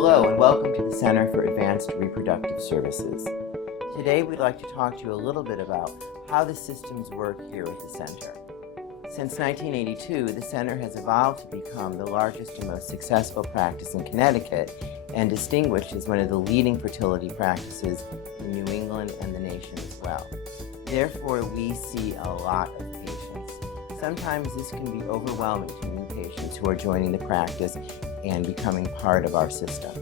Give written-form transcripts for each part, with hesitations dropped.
Hello and welcome to the Center for Advanced Reproductive Services. Today we'd like to talk to you a little bit about how the systems work here at the Center. Since 1982, the Center has evolved to become the largest and most successful practice in Connecticut and distinguished as one of the leading fertility practices in New England and the nation as well. Therefore, we see a lot of patients. Sometimes this can be overwhelming to new patients who are joining the practice and becoming part of our system.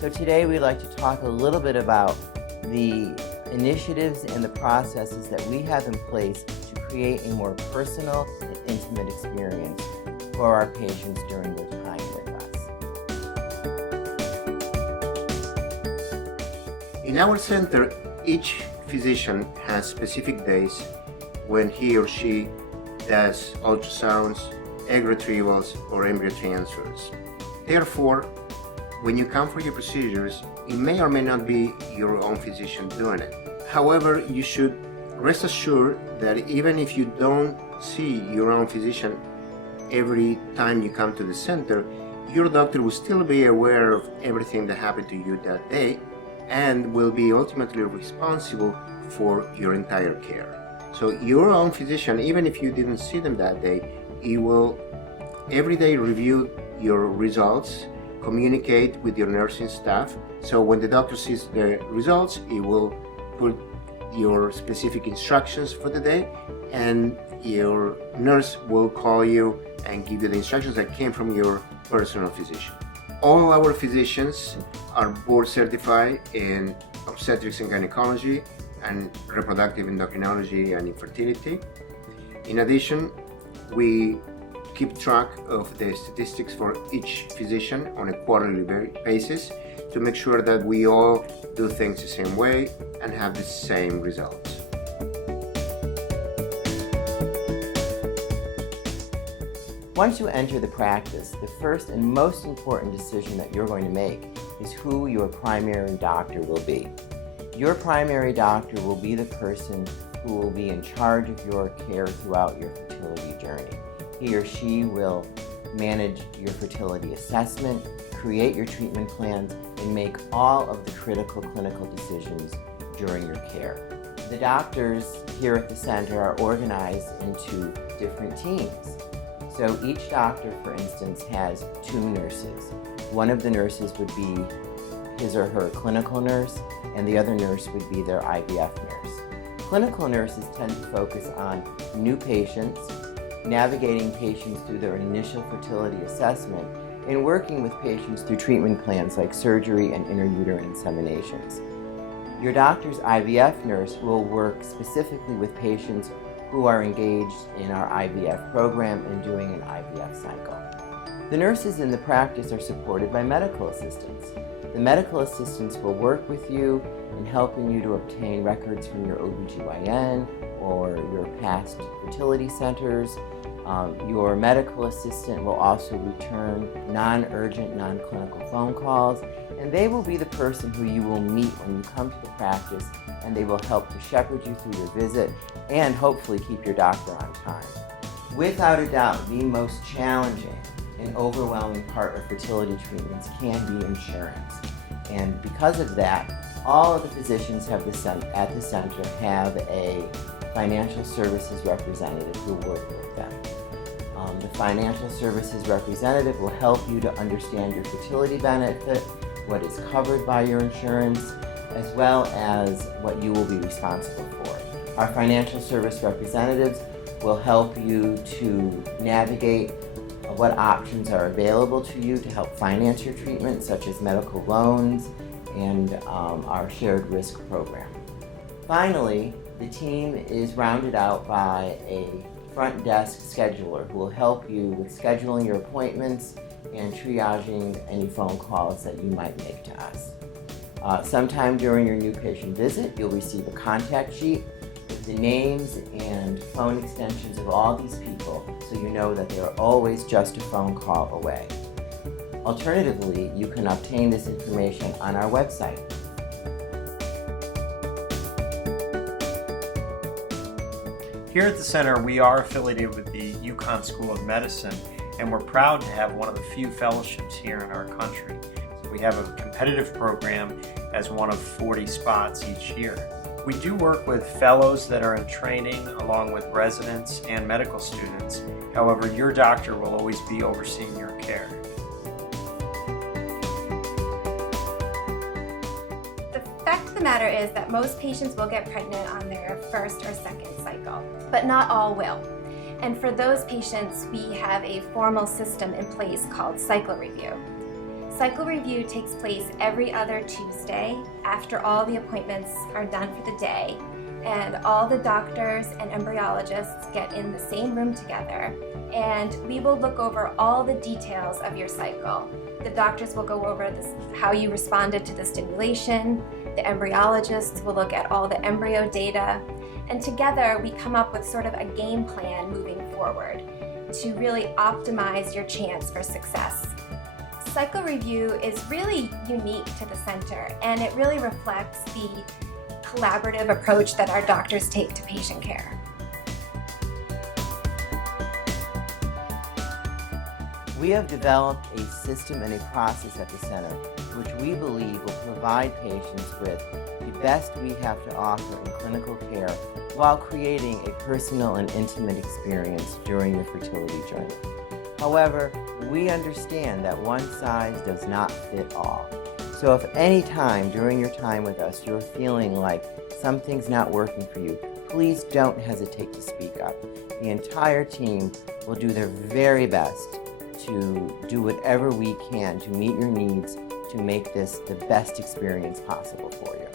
So today we'd like to talk a little bit about the initiatives and the processes that we have in place to create a more personal and intimate experience for our patients during their time with us. In our center, each physician has specific days when he or she does ultrasounds, egg retrievals, or embryo transfers. Therefore, when you come for your procedures, it may or may not be your own physician doing it. However, you should rest assured that even if you don't see your own physician every time you come to the center, your doctor will still be aware of everything that happened to you that day and will be ultimately responsible for your entire care. So your own physician, even if you didn't see them that day, he will every day review your results, communicate with your nursing staff. So when the doctor sees the results, he will put your specific instructions for the day, and your nurse will call you and give you the instructions that came from your personal physician. All our physicians are board certified in obstetrics and gynecology and reproductive endocrinology and infertility. In addition, we keep track of the statistics for each physician on a quarterly basis to make sure that we all do things the same way and have the same results. Once you enter the practice, the first and most important decision that you're going to make is who your primary doctor will be. Your primary doctor will be the person who will be in charge of your care throughout your fertility journey. He or she will manage your fertility assessment, create your treatment plans, and make all of the critical clinical decisions during your care. The doctors here at the center are organized into different teams. So each doctor, for instance, has 2 nurses. One of the nurses would be his or her clinical nurse, and the other nurse would be their IVF nurse. Clinical nurses tend to focus on new patients, navigating patients through their initial fertility assessment, and working with patients through treatment plans like surgery and intrauterine inseminations. Your doctor's IVF nurse will work specifically with patients who are engaged in our IVF program and doing an IVF cycle. The nurses in the practice are supported by medical assistants. The medical assistants will work with you in helping you to obtain records from your OBGYN or your past fertility centers. Your medical assistant will also return non-urgent, non-clinical phone calls, and they will be the person who you will meet when you come to the practice, and they will help to shepherd you through your visit and hopefully keep your doctor on time. Without a doubt, the most challenging and overwhelming part of fertility treatments can be insurance. And because of that, all of the physicians at the center have a financial services representative who work with them. The financial services representative will help you to understand your fertility benefit, what is covered by your insurance, as well as what you will be responsible for. Our financial service representatives will help you to navigate what options are available to you to help finance your treatment, such as medical loans and our shared risk program. Finally, the team is rounded out by a front desk scheduler who will help you with scheduling your appointments and triaging any phone calls that you might make to us. Sometime during your new patient visit, you'll receive a contact sheet with the names and phone extensions of all these people, so you know that they're always just a phone call away. Alternatively, you can obtain this information on our website. Here at the center, we are affiliated with the UConn School of Medicine, and we're proud to have one of the few fellowships here in our country. We have a competitive program as one of 40 spots each year. We do work with fellows that are in training along with residents and medical students. However, your doctor will always be overseeing your care. The fact of the matter is that most patients will get pregnant on their first or second cycle, but not all will. And for those patients, we have a formal system in place called cycle review. Cycle review takes place every other Tuesday after all the appointments are done for the day, and all the doctors and embryologists get in the same room together, and we will look over all the details of your cycle. The doctors will go over how you responded to the stimulation, the embryologists will look at all the embryo data, and together we come up with sort of a game plan moving forward to really optimize your chance for success. Cycle review is really unique to the center, and it really reflects the collaborative approach that our doctors take to patient care. We have developed a system and a process at the center which we believe will provide patients with the best we have to offer in clinical care while creating a personal and intimate experience during the fertility journey. However, we understand that one size does not fit all. So if any time during your time with us you're feeling like something's not working for you, please don't hesitate to speak up. The entire team will do their very best to do whatever we can to meet your needs to make this the best experience possible for you.